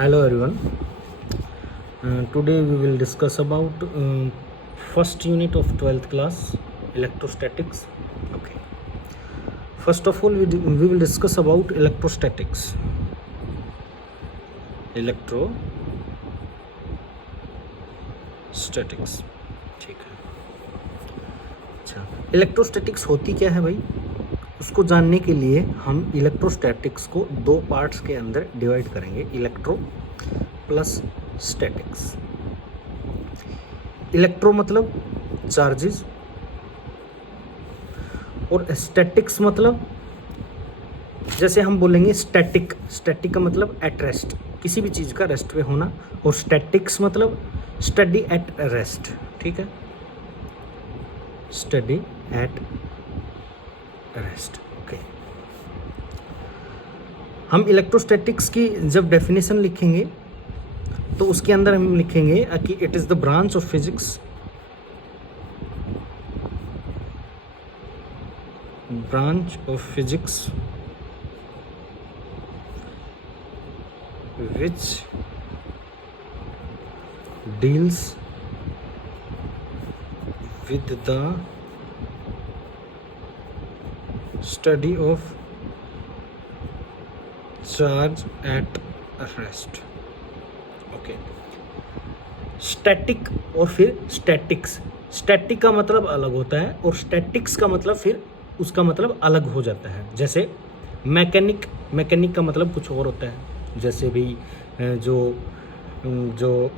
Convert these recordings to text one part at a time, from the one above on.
Hello everyone. Today we will discuss about first unit of 12th class electrostatics. Okay. First of all, we will discuss about electrostatics. Electrostatics. ठीक है. अच्छा, electrostatics होती क्या है भाई? उसको जानने के लिए हम इलेक्ट्रोस्टैटिक्स को दो पार्ट्स के अंदर डिवाइड करेंगे, इलेक्ट्रो प्लस स्टैटिक्स। इलेक्ट्रो मतलब चार्जेस और स्टैटिक्स मतलब जैसे हम बोलेंगे स्टैटिक का मतलब एट रेस्ट, किसी भी चीज़ का रेस्ट पे होना, और स्टैटिक्स मतलब स्टडी एट रेस्ट। ठीक है, स्टडी एट रेस्ट। ओके, हम इलेक्ट्रोस्टैटिक्स की जब डेफिनेशन लिखेंगे तो उसके अंदर हम लिखेंगे कि it is the branch of physics which deals with the study of charge at rest. Okay, static और फिर स्टैटिक्स। स्टैटिक का मतलब अलग होता है और स्टैटिक्स का मतलब फिर उसका मतलब अलग हो जाता है। जैसे मैकेनिक का मतलब कुछ और होता है, जैसे भी जो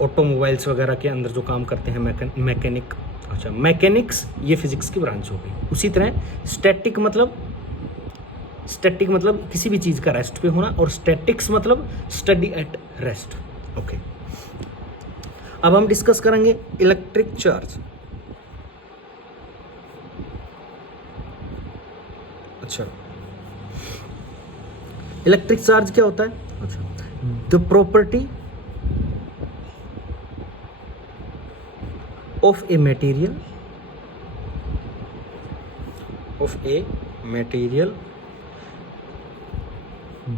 ऑटोमोबाइल्स वगैरह के अंदर जो काम करते हैं मैकेनिक। अच्छा, मैकेनिक्स ये फिजिक्स की ब्रांच हो गई। उसी तरह स्टैटिक मतलब किसी भी चीज़ का रेस्ट पे होना, और स्टैटिक्स मतलब स्टडी एट रेस्ट। ओके, अब हम डिस्कस करेंगे इलेक्ट्रिक चार्ज। अच्छा, इलेक्ट्रिक चार्ज क्या होता है? अच्छा, the property of a material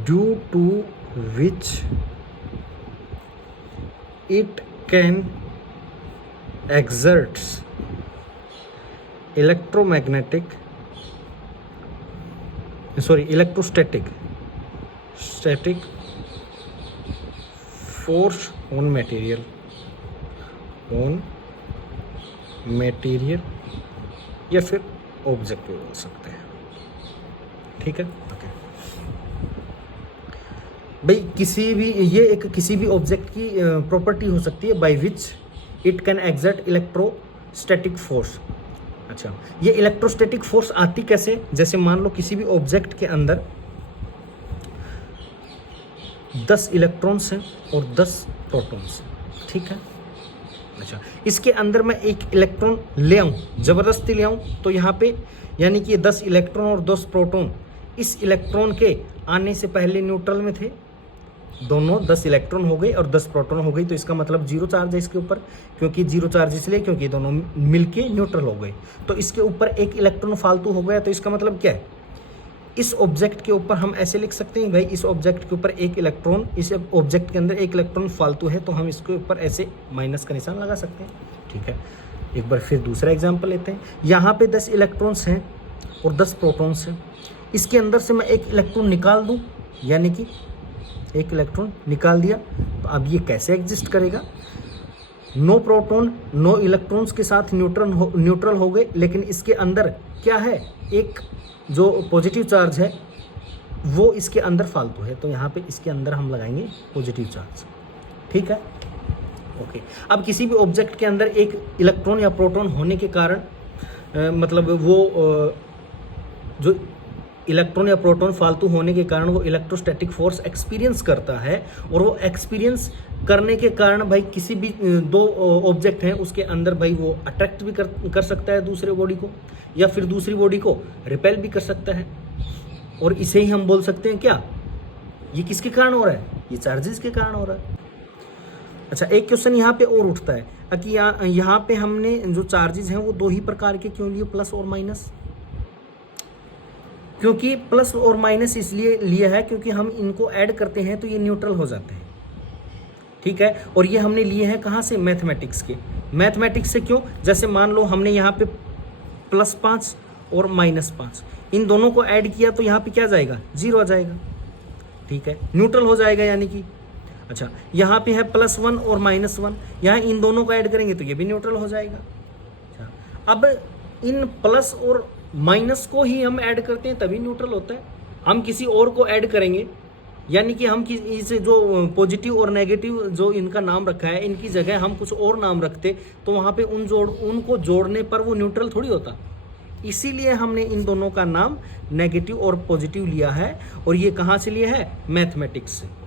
due to which it can exerts electrostatic force on material या फिर ऑब्जेक्ट भी बोल सकते हैं। ठीक है, ओके भाई, किसी भी ऑब्जेक्ट की प्रॉपर्टी हो सकती है by which it can exert electrostatic force. अच्छा, ये इलेक्ट्रोस्टैटिक फोर्स आती कैसे? जैसे मान लो किसी भी ऑब्जेक्ट के अंदर 10 इलेक्ट्रॉन्स हैं और 10 प्रोटॉन्स। ठीक है, अच्छा, इसके अंदर मैं एक इलेक्ट्रॉन ले आऊँ, ज़बरदस्ती ले आऊँ, तो यहाँ पे यानी कि ये 10 इलेक्ट्रॉन और 10 प्रोटॉन इस इलेक्ट्रॉन के आने से पहले न्यूट्रल में थे। दोनों 10 इलेक्ट्रॉन हो गए और 10 प्रोटॉन हो गई, तो इसका मतलब जीरो चार्ज है इसके ऊपर। क्योंकि जीरो चार्ज इसलिए क्योंकि दोनों मिलके न्यूट्रल हो गए, तो इसके ऊपर एक इलेक्ट्रॉन फालतू हो गया। तो इसका मतलब क्या है? इस ऑब्जेक्ट के ऊपर हम ऐसे लिख सकते हैं भाई, इस ऑब्जेक्ट के ऊपर एक इलेक्ट्रॉन, इस ऑब्जेक्ट के अंदर एक इलेक्ट्रॉन फालतू है, तो हम इसके ऊपर ऐसे माइनस का निशान लगा सकते हैं। ठीक है, एक बार फिर दूसरा एग्जाम्पल लेते हैं। यहाँ पे 10 इलेक्ट्रॉन्स हैं और 10 प्रोटॉन्स हैं। इसके अंदर से मैं एक इलेक्ट्रॉन निकाल दूँ, यानी कि एक इलेक्ट्रॉन निकाल दिया, तो अब ये कैसे एग्जिस्ट करेगा? नो प्रोटॉन नो इलेक्ट्रॉन्स के साथ न्यूट्रल हो गए, लेकिन इसके अंदर क्या है? एक जो पॉजिटिव चार्ज है वो इसके अंदर फालतू है, तो यहाँ पे इसके अंदर हम लगाएंगे पॉजिटिव चार्ज। ठीक है, ओके। अब किसी भी ऑब्जेक्ट के अंदर एक इलेक्ट्रॉन या प्रोटॉन होने के कारण मतलब वो जो इलेक्ट्रॉन या प्रोटॉन फालतू होने के कारण वो इलेक्ट्रोस्टैटिक फोर्स एक्सपीरियंस करता है, और वो एक्सपीरियंस करने के कारण भाई किसी भी दो ऑब्जेक्ट हैं उसके अंदर भाई वो अट्रैक्ट भी कर सकता है दूसरे बॉडी को, या फिर दूसरी बॉडी को रिपेल भी कर सकता है। और इसे ही हम बोल सकते हैं क्या? ये किसके कारण हो रहा है? ये चार्जेस के कारण हो रहा है। अच्छा, एक क्वेश्चन यहाँ पे और उठता है कि यहाँ पे हमने जो चार्जेस हैं वो दो ही प्रकार के क्यों लिए, प्लस और माइनस? क्योंकि प्लस और माइनस इसलिए लिया है क्योंकि हम इनको ऐड करते हैं तो ये न्यूट्रल हो जाते हैं। ठीक है। और ये हमने लिए हैं कहाँ से, मैथमेटिक्स के। मैथमेटिक्स से क्यों, जैसे मान लो हमने यहाँ पे +5 और -5 इन दोनों को ऐड किया तो यहाँ पे क्या जाएगा, 0 आ जाएगा, ठीक है, न्यूट्रल हो जाएगा यानी कि। अच्छा, यहाँ पे है +1 और -1, यहाँ इन दोनों को ऐड करेंगे तो ये भी न्यूट्रल हो जाएगा। अच्छा, अब इन प्लस और माइनस को ही हम ऐड करते हैं तभी न्यूट्रल होता है। हम किसी और को ऐड करेंगे, यानी कि हम इसे जो पॉजिटिव और नेगेटिव जो इनका नाम रखा है, इनकी जगह हम कुछ और नाम रखते तो वहाँ पे उनको जोड़ने पर वो न्यूट्रल थोड़ी होता। इसीलिए हमने इन दोनों का नाम नेगेटिव और पॉजिटिव लिया है, और ये कहाँ से लिया है, मैथमेटिक्स से।